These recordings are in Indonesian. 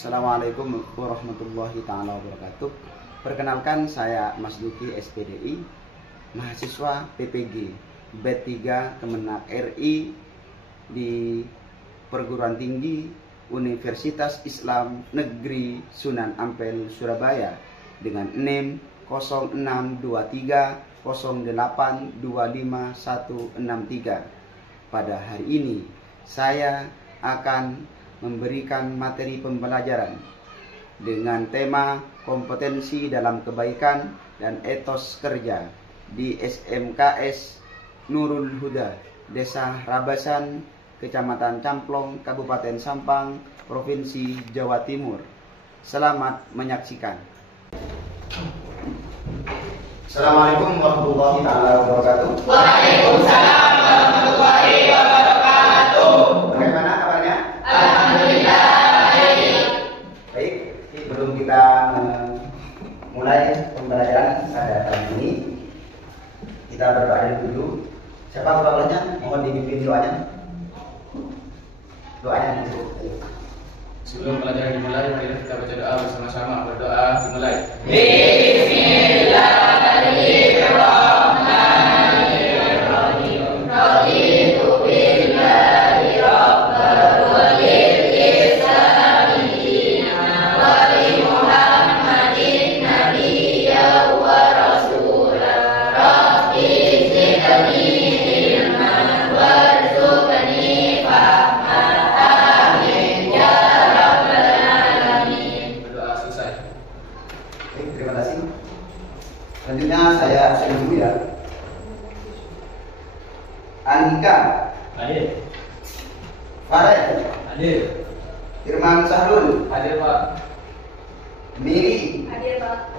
Assalamualaikum warahmatullahi taala wabarakatuh. Perkenalkan, saya Mas Duki SPDI, mahasiswa PPG B3 Kemenak RI di Perguruan Tinggi Universitas Islam Negeri Sunan Ampel Surabaya dengan NIM 062308251163. Pada hari ini saya akan memberikan materi pembelajaran dengan tema kompetensi dalam kebaikan dan etos kerja di SMKS Nurul Huda, Desa Rabasan, Kecamatan Camplong, Kabupaten Sampang, Provinsi Jawa Timur. Selamat menyaksikan. Assalamualaikum warahmatullahi wabarakatuh. Waalaikumsalam warahmatullahi wabarakatuh. Bagaimana kabarnya? Alhamdulillah baik. Baik, sebelum kita mulai pembelajaran pada kali ini, kita berdoa dulu. Siapa doanya? Mohon dipimpin doanya. Doanya dulu. Sebelum pelajaran dimulai, mari kita baca doa bersama-sama. Berdoa dimulai. Bismillahirrahmanirrahim. Raditu billahi rabban wa bil islami dinan wa bi Muhammadin nabiyyan wa rasulan. Rabbi zidni ilman warzuqni fahman. Amin ya rabbal alamin. Berdoa selesai. Baik, terima kasih. Selanjutnya saya absen dulu ya. Andika, Hadir. Farel, Hadir. Firman Sahrul, Hadir, Pak. Miri, Hadir, Pak.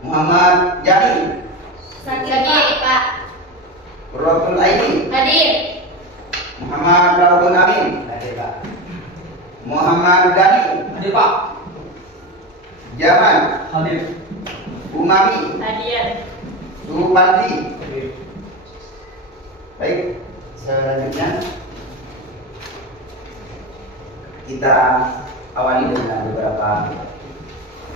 Muhammad Jani, Hadir, Pak. Rotul Aini, Hadir. Muhammad Rabbun Amin, Muhammad Dani, Hadir, Pak. Jaman, Hadir. Umami, Hadir. Supandi. Hadir. Baik, selanjutnya kita awali dengan beberapa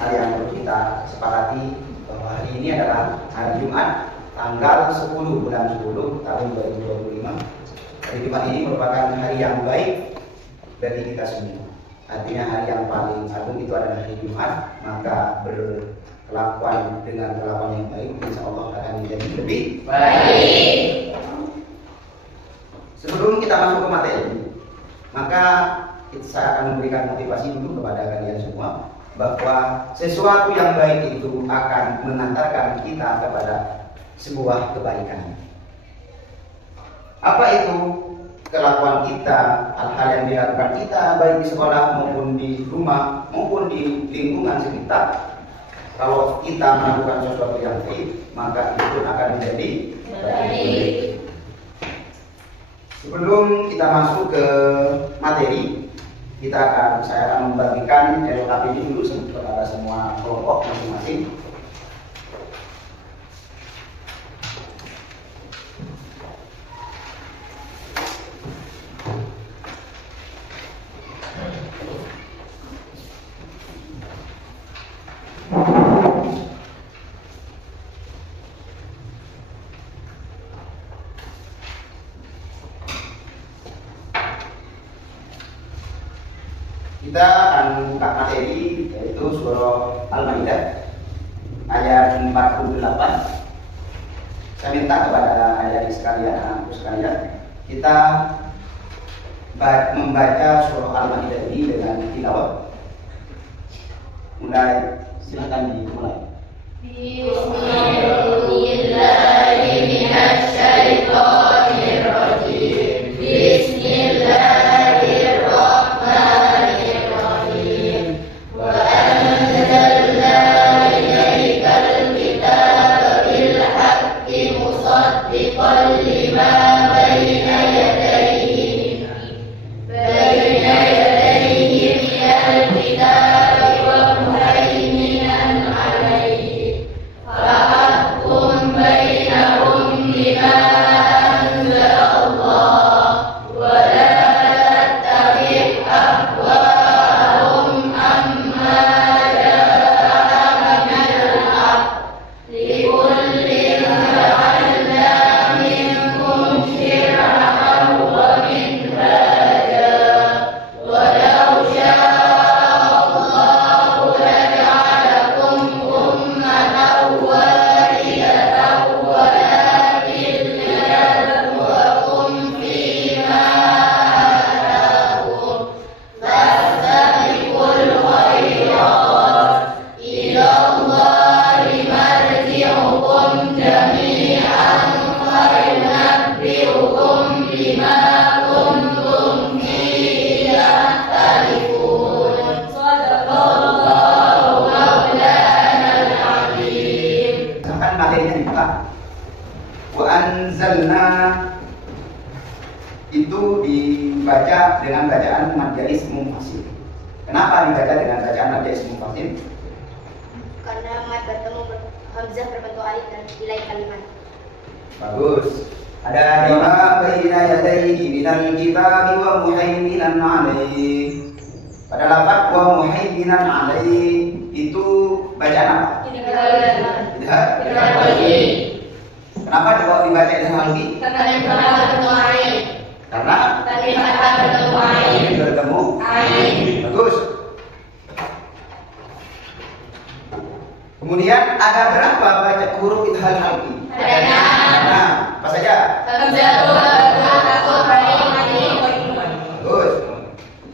hal yang perlu kita sepakati, bahwa hari ini adalah hari Jumat tanggal 10 bulan 10 tahun 2025. Hari Jumat ini merupakan hari yang baik bagi kita semua. Artinya hari yang paling agung itu adalah hari Jumat, maka berkelakuan dengan kelakuan yang baik, insya Allah akan menjadi lebih Baik. Sebelum kita masuk ke materi, maka saya akan memberikan motivasi dulu kepada kalian semua, bahwa sesuatu yang baik itu akan mengantarkan kita kepada sebuah kebaikan. Apa itu? Kelakuan kita, hal-hal yang dilakukan kita, baik di sekolah maupun di rumah maupun di lingkungan sekitar. Kalau kita melakukan sesuatu yang baik, maka itu akan menjadi baik. Sebelum kita masuk ke materi, saya akan membagikan LKP ini dulu kepada semua kelompok masing-masing. Kita akan buka materi, yaitu surah Al-Maidah ayat 48. Saya minta kepada adik sekalian, anakku sekalian, kita membaca surah Al-Maidah ini dengan tilawah. Mulai, silakan dimulai. Bismillahirrahmanirrahim. Bismillahirrahmanirrahim. Wa anzalna ilaikal kitaba bil haqqi musaddiqan lima baina yadayhi minal kitabi wa muhaiminan alaihi. Fahkum baina anzalna itu dibaca dengan bacaan mad jaiz munfasil. Kenapa dibaca dengan bacaan mad jaiz munfasil? Karena mad bertemu hamzah berbentuk alif dan nilai kalimat. Bagus. Ada lima baina yadayhi minal kitabi wa muhaiminan alaihi. Pada lafaz wa muhaiminan alaihi itu bacaan apa? Tidak. Kenapa coba dibaca dengan lagi? Karena bertemu ain. Bagus. Kemudian ada berapa baca huruf idhal halqi? Ada 6. Apa saja? Bagus.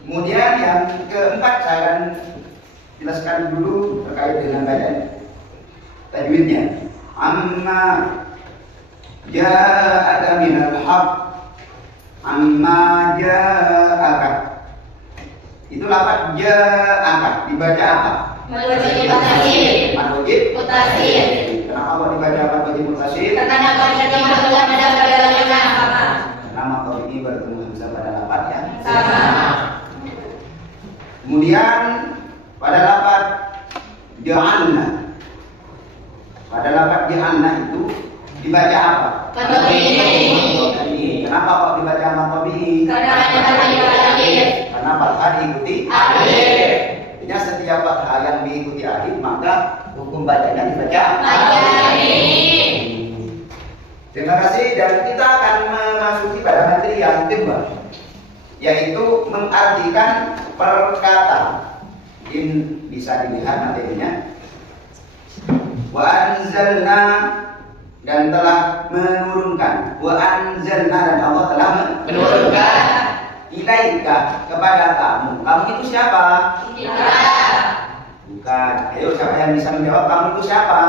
Kemudian yang keempat saya akan jelaskan dulu terkait dengan bacaan tajwidnya. Amma ja'aka minal haqq. Amma ja'aka. Itu lafaz ja'aka dibaca apa? Mad wajib mutasir. Kenapa kok dibaca mad wajib mutasir? Karena konsepnya hamzah pada pada sama. Nama kau ini bertemu hamzah pada lafaz yang Sama. Kemudian pada lafaz ja'alna. Pada lafaz ja'alna itu dibaca apa? Mad tabi'i. Kenapa kok dibaca mad tabi'i? Karena alif. Karena fathah diikuti Alif. Artinya setiap fathah yang diikuti alif maka hukum bacanya dibaca Alif. Terima kasih dan kita akan memasuki pada materi yang kedua, yaitu mengartikan perkata. Mungkin bisa dilihat materinya. Wa anzalna dan telah menurunkan. Wa anzalna dan Allah telah menurunkan. Ilaika kepada kamu. Kamu itu siapa? Kita. Bukan. Ayo siapa yang bisa menjawab kamu itu siapa?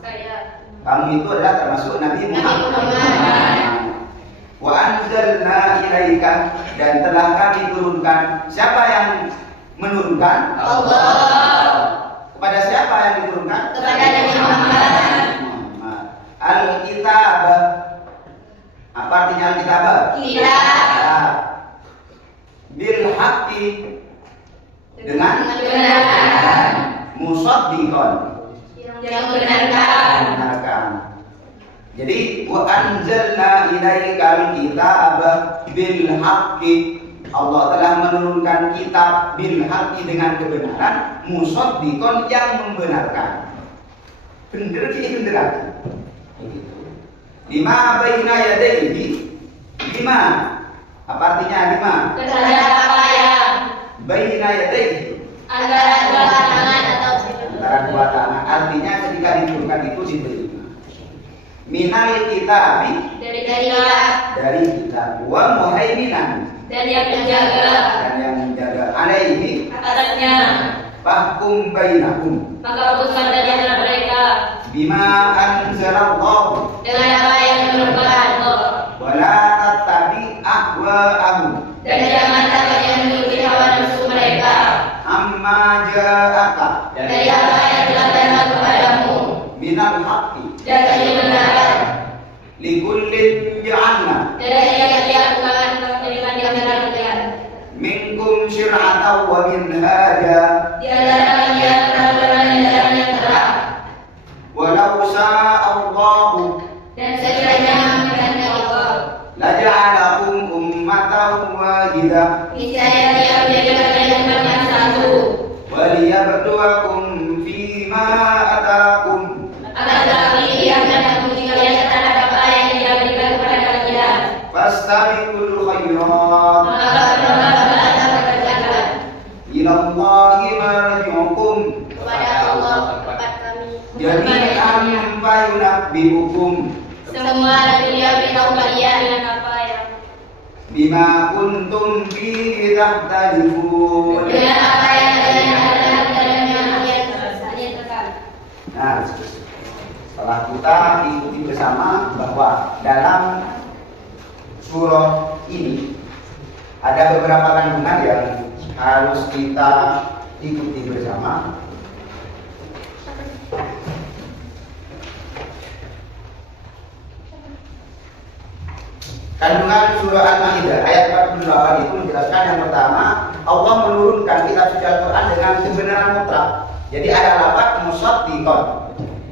Saya. Kamu itu adalah termasuk Nabi Muhammad. Wa anzalna ilaika dan telah kami turunkan. Siapa yang menurunkan? Allah. Kepada siapa yang diturunkan? Kepada Nabi Muhammad. Al-kitab. Apa artinya al-kitab? Kitab. Bil haqqi dengan Kebenaran. musaddiqan Yang membenarkan. membenarkan. Jadi wa anzalna ilaikal kitaba bil haqqi. Allah telah menurunkan kitab bil haqqi dengan kebenaran, musaddiqan yang membenarkan. Bener ini bener lagi. Lima baina yadayhi. Lima. Apa artinya lima? Terhadap apa yang Baina yadayhi. antara dua tangan atau Antara dua tangan. Artinya ketika diturunkan itu diberi lima. Minal kitabi dari kitab dari kitab wa muhaiminan dan yang menjaga dan yang menjaga alaihi atasnya. fahkum bainakum Maka putuskan di antara mereka bima anzalallahu dengan apa yang menurunkan Allah. wala tattabi ahwa'ahum Dan jangan kalian menuruti hawa nafsu mereka amma ja'aka dari apa yang telah datang kepadamu minal haqqi dan yang benar. likullin ja'alna Dan yang akan memberikan di antara kalian minkum syir'atan wa minhaja di antara kalian peraturan dan jalan yang terang. walau sa'allahu Dan sekiranya mengenai Allah, laja'alakum ummatan wahidah niscaya Dia menjadikan kalian umat yang satu. waliyabluwakum fima atakum Akan tetapi Ia akan menguji kalian terhadap apa yang Dia berikan kepada kalian. fastabiqul khairat Maka berlomba-lomba dalam pekerjaan ilallahi marji'ukum kepada Allah tempat kami. jami'an fayunabbi'ukum Semua dan Dia beritahu kalian dengan apa yang bima kuntum fihi tahtalifun. dengan apa yang kalian adalah dan yang kalian tekan. Nah, setelah kita ikuti bersama bahwa dalam surah ini ada beberapa kandungan yang harus kita ikuti bersama. Kandungan surah Al-Maidah ayat 48 itu menjelaskan yang pertama, Allah menurunkan kitab suci Al-Quran dengan kebenaran mutlak. Jadi ada lafaz musaddiqon,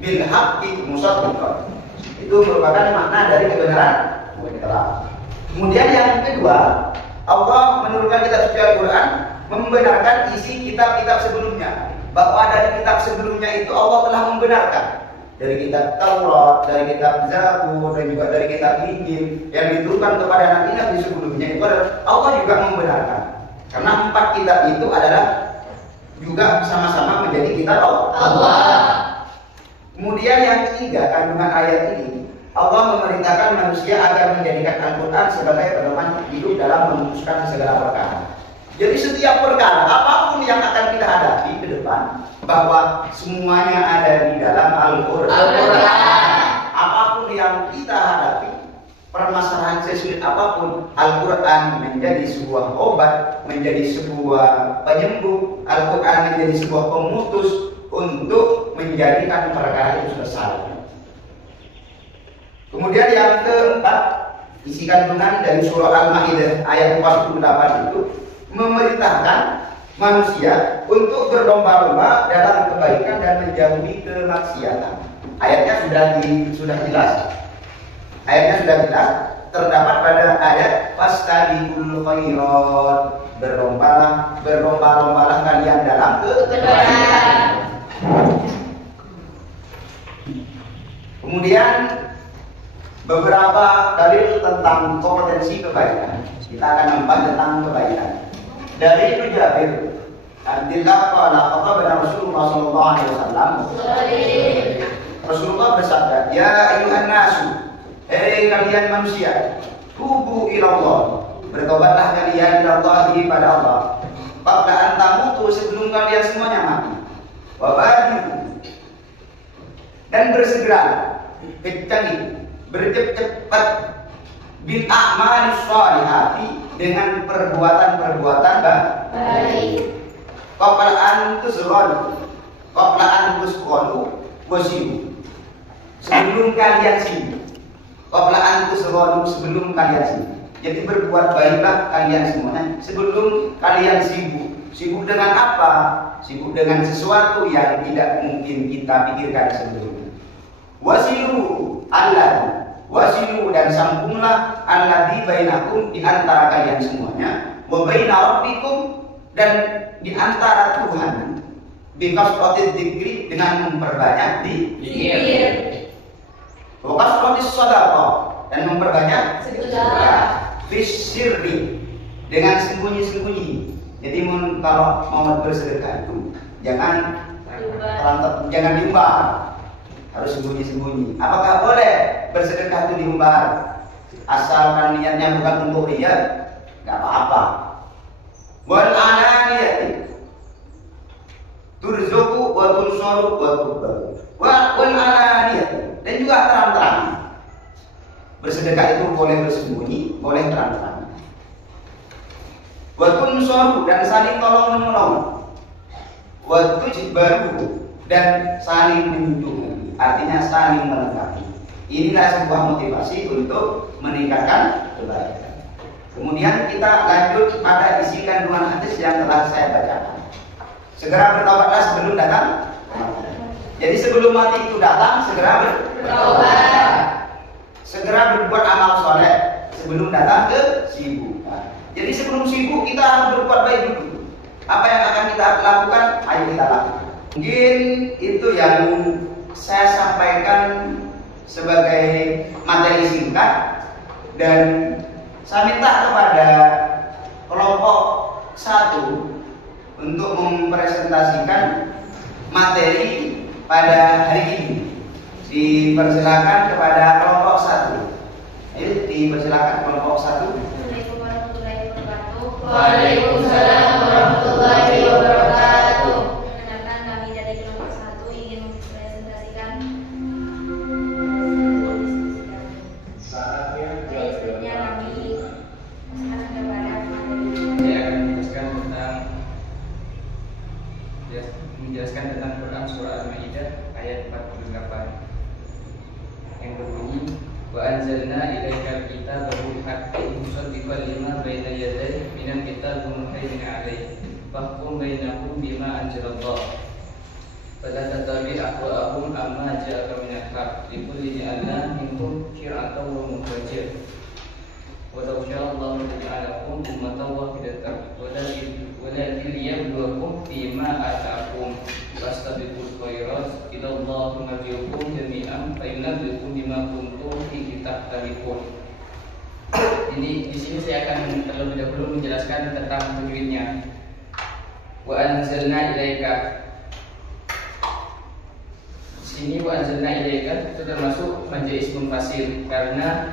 bil haqqi musaddiqon. Itu merupakan makna dari kebenaran mutlak. Kemudian yang kedua, Allah menurunkan kitab suci Al-Quran membenarkan isi kitab-kitab sebelumnya. Bahwa dari kitab sebelumnya itu Allah telah membenarkan. Dari kitab Taurat, dari kitab Zabur, dan juga dari kitab Injil yang diturunkan kepada nabi-nabi sebelumnya itu Allah juga membenarkan. Karena 4 kitab itu adalah juga sama-sama menjadi kitab Allah. Kemudian yang ketiga, kandungan ayat ini, Allah memerintahkan manusia agar menjadikan Al-Quran sebagai pedoman hidup dalam memutuskan segala perkara. Jadi setiap perkara, apapun yang akan kita hadapi ke depan, bahwa semuanya ada di dalam Al-Quran. Apapun yang kita hadapi, permasalahan sesulit apapun, Al-Quran menjadi sebuah obat, menjadi sebuah penyembuh, Al-Quran menjadi sebuah pemutus untuk menjadikan perkara itu selesai. Kemudian yang keempat, isi kandungan dari surah Al-Maidah ayat 48 itu memerintahkan manusia untuk berlomba-lomba dalam kebaikan dan menjauhi kemaksiatan. Ayatnya sudah jelas. Ayatnya sudah jelas terdapat pada ayat fastabiqul khairat, berlomba-lombalah kalian dalam kebaikan. Kemudian beberapa dalil tentang kompetensi kebaikan. Kita akan membahas tentang kebaikan. Dari Ibnu Jabir, Abdillah qala benar Rasulullah sallallahu alaihi wasallam. Rasulullah bersabda, "Ya ayyuhan nasu, hei kalian manusia, tubu ilallah, bertobatlah kalian ila Allah pada Allah. Qabla an tamutu, sebelum kalian semuanya mati. Wa badiru, dan bersegera, kencang, bercepat bil a'malis shalihati, dengan perbuatan-perbuatan baik. Qabla an tusghadu, qabla an tusghadu wasibu, sebelum kalian sibuk. Qabla an tusghadu, sebelum kalian sibuk. Jadi berbuat baiklah kalian semuanya sebelum kalian sibuk. Sibuk dengan apa? Sibuk dengan sesuatu yang tidak mungkin kita pikirkan sebelumnya. Wasilu Allah, wasilu, dan sambunglah alladzi bainakum, di antara kalian semuanya, wa baina rabbikum, dan di antara Tuhan, bi kasratil dzikri, dengan memperbanyak zikir, wa kasratis shadaqah, dan memperbanyak sedekah, fis sirri, dengan sembunyi-sembunyi. Jadi kalau mau bersedekah itu jangan diumbar, harus sembunyi-sembunyi. Apakah boleh bersedekah itu diumbar? Asalkan niatnya bukan untuk riya, nggak apa-apa. Wal ananiyati turzuqu wa tunsaru wa tubaru. Wal ananiyati, dan juga terang-terang. Bersedekah itu boleh bersembunyi, boleh terang-terang. Wa tunsaru, dan saling tolong-menolong. Wa tujbaru, dan saling menunjukkan, artinya saling melengkapi. Inilah sebuah motivasi untuk meningkatkan kebaikan. Kemudian kita lanjut pada isi kandungan hadis yang telah saya bacakan. Segera bertobatlah sebelum datang. Jadi sebelum mati itu datang, segera bertobat. Segera berbuat amal soleh sebelum datang kesibukan. Jadi sebelum sibuk kita harus berbuat baik dulu. Apa yang akan kita lakukan? Ayo kita lakukan. Mungkin itu yang saya sampaikan sebagai materi singkat, dan saya minta kepada kelompok 1 untuk mempresentasikan materi pada hari ini. Dipersilakan kepada kelompok 1. Ayo dipersilakan kelompok 1. Assalamualaikum warahmatullahi wabarakatuh. Waalaikumsalam warahmatullahi wabarakatuh. Perkenalkan, kami dari kelompok 1 ingin mempresentasikan Selanjutnya kami akan kepada Saya akan menjelaskan tentang Quran surah Al-Maidah ayat 48 yang berbunyi, Wa anzalna ilaikal kitaba bil haqqi musaddiqan lima baina yadayhi minal kitabi muhaiminan 'alaihi fahkum bainahum bima anzalallah. Fala tattabi' ahwa'ahum amma ja'aka minal haqq likulli ja'alna minkum syir'atan wa minhaja. Wa law syaa Allahu laja'alakum ummatan wahidatan walakin liyabluwakum fima ataakum wastabiqul khairat ila Allahi marji'ukum jami'an fa yunabbi'ukum bima kuntum fihi takhtalifun. Ini di sini saya akan terlebih dahulu menjelaskan tentang tajwidnya. Wa anzalna ilaika. Sini wa anzalna ilaika itu termasuk manja ismun fasil karena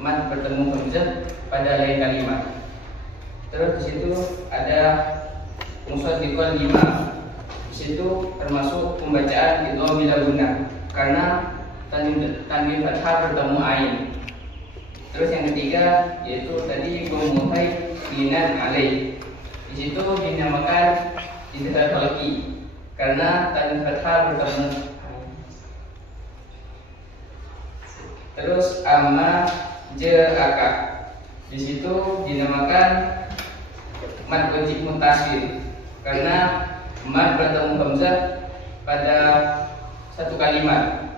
mad bertemu hamzah pada lain kalimat. Terus di situ ada musaddiqan lima. Di situ termasuk pembacaan idgham bila guna karena tanwin fathah bertemu ain. Terus yang ketiga yaitu tadi gumuhai binan alai. Di situ dinamakan idgham khalqi karena tanwin fathah bertemu ain. Terus amma ja'aka. Di situ dinamakan mad wajib mutasil karena mad bertemu hamzah pada satu kalimat.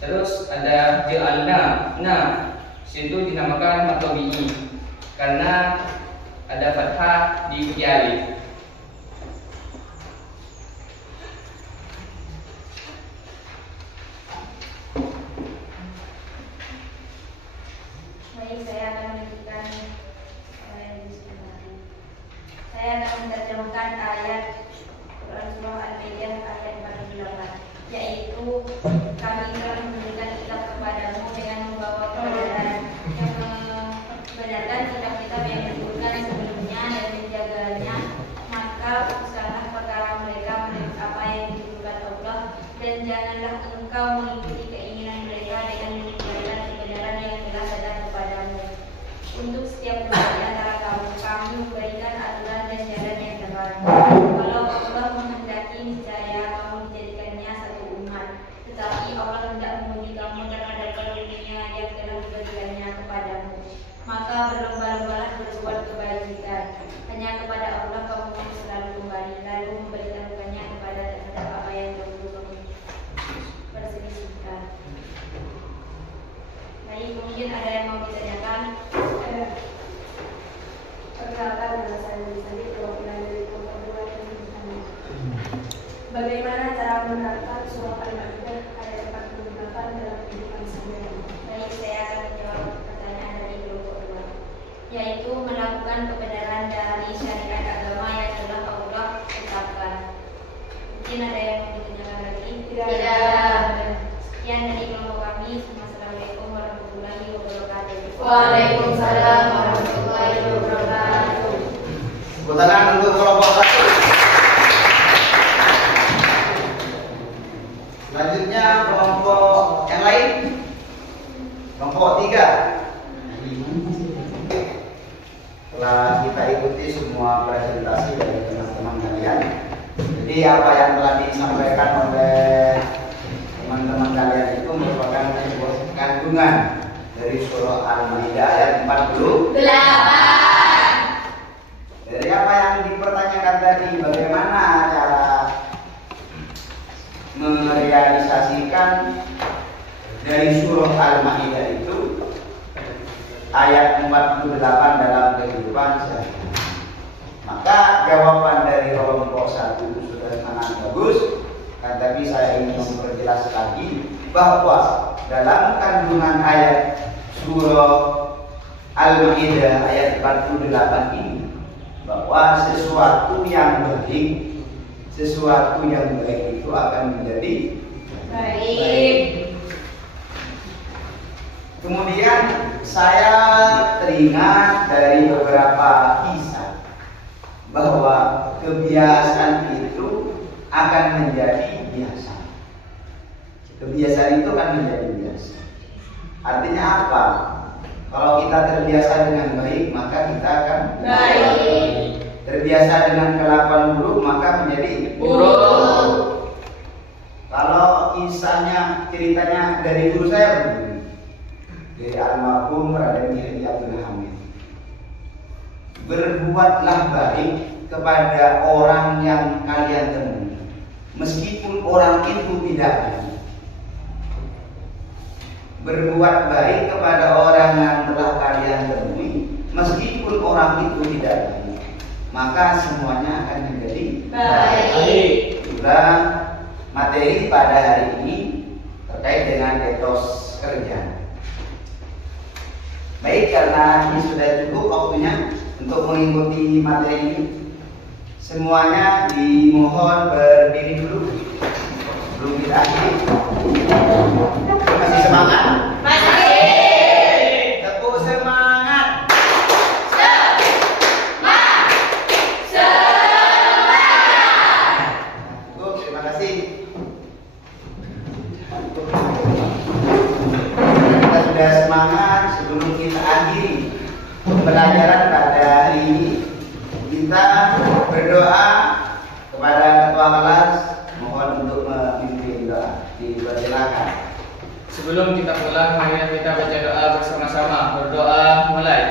Terus ada ja'alna. Nah, situ dinamakan mad tabi'i karena ada fathah di alif. Saya akan menerjemahkan ayat Quran Surah Al-Maidah ayat 48, yaitu kami telah memberikan kitab kepadamu dengan membawa kebenaran yang membenarkan kitab-kitab yang disebutkan sebelumnya dan menjaganya, maka usaha perkara mereka menurut apa yang ditentukan Allah, dan janganlah engkau mengikuti keinginan mereka dengan meninggalkan kebenaran yang telah datang kepadamu. Untuk setiap doa di antara kamu, kami memberikan aturan dan jalan yang tepat. Kalau Allah menghendaki, niscaya kamu dijadikannya satu umat. Tetapi Allah hendak menguji kamu terhadap karunia yang telah diberikannya kepadamu. Maka berlomba-lombalah berbuat kebajikan. Hanya kepada Allah kamu selalu kembali, lalu memberitahukannya kepada terhadap apa yang dahulu kamu perselisihkan. Baik, mungkin ada yang mau ditanyakan? Perkenalkan, nama saya Nisani, perwakilan dari kelompok 2 yang bertanya. Bagaimana cara menerapkan surah Al-Maidah ayat 48 dalam kehidupan sehari-hari? Baik, saya akan menjawab pertanyaan dari kelompok 2, yaitu melakukan kebenaran dari syariat agama yang telah Allah tetapkan. Mungkin ada yang mau ditanyakan lagi? Tidak. Sekian dari kelompok kami. Assalamualaikum warahmatullahi wabarakatuh. Waalaikumsalam warahmatullahi wabarakatuh. Tangan untuk kelompok 1. Selanjutnya kelompok yang lain. Kelompok 3. Setelah kita ikuti semua presentasi dari teman-teman kalian, jadi apa yang telah disampaikan oleh teman-teman kalian itu merupakan sebuah kandungan dari surah Al-Maidah ayat 48. Dari apa yang dipertanyakan tadi, bagaimana cara merealisasikan dari surah Al-Maidah itu ayat 48 dalam kehidupan sehari-hari. Maka jawaban dari kelompok 1 itu sudah sangat bagus. Kan tadi saya ingin memperjelas lagi bahwa dalam kandungan ayat surah Al-Maidah ayat 48 ini, bahwa sesuatu yang baik itu akan menjadi baik. Kemudian saya teringat dari beberapa kisah bahwa kebiasaan itu akan menjadi biasa. Kebiasaan itu akan menjadi biasa. Artinya apa? Kalau kita terbiasa dengan baik, maka kita akan baik. Terbiasa dengan kelakuan buruk, maka menjadi buruk. Kalau kisahnya, ceritanya dari guru saya begini. dari almarhum Raden Kiai Abdul Hamid. Berbuatlah baik kepada orang yang kalian temui, meskipun orang itu tidak ada. Berbuat baik kepada orang yang telah kalian temui, meskipun orang itu tidak baik, maka semuanya akan menjadi baik. Itulah materi pada hari ini terkait dengan etos kerja. Baik, karena ini sudah cukup waktunya untuk mengikuti materi ini, semuanya dimohon berdiri dulu sebelum kita akhiri. Masih semangat? Masih. Tepuk semangat. Cukup, terima kasih. Kita sudah semangat. Sebelum kita akhiri pembelajaran pada hari ini, kita berdoa kepada ketua kelas, mohon untuk memimpin doa. Dipersilakan. Sebelum kita pulang, mari kita baca doa bersama-sama. Berdoa mulai.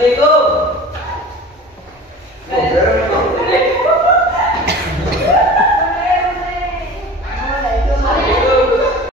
Assalamualaikum.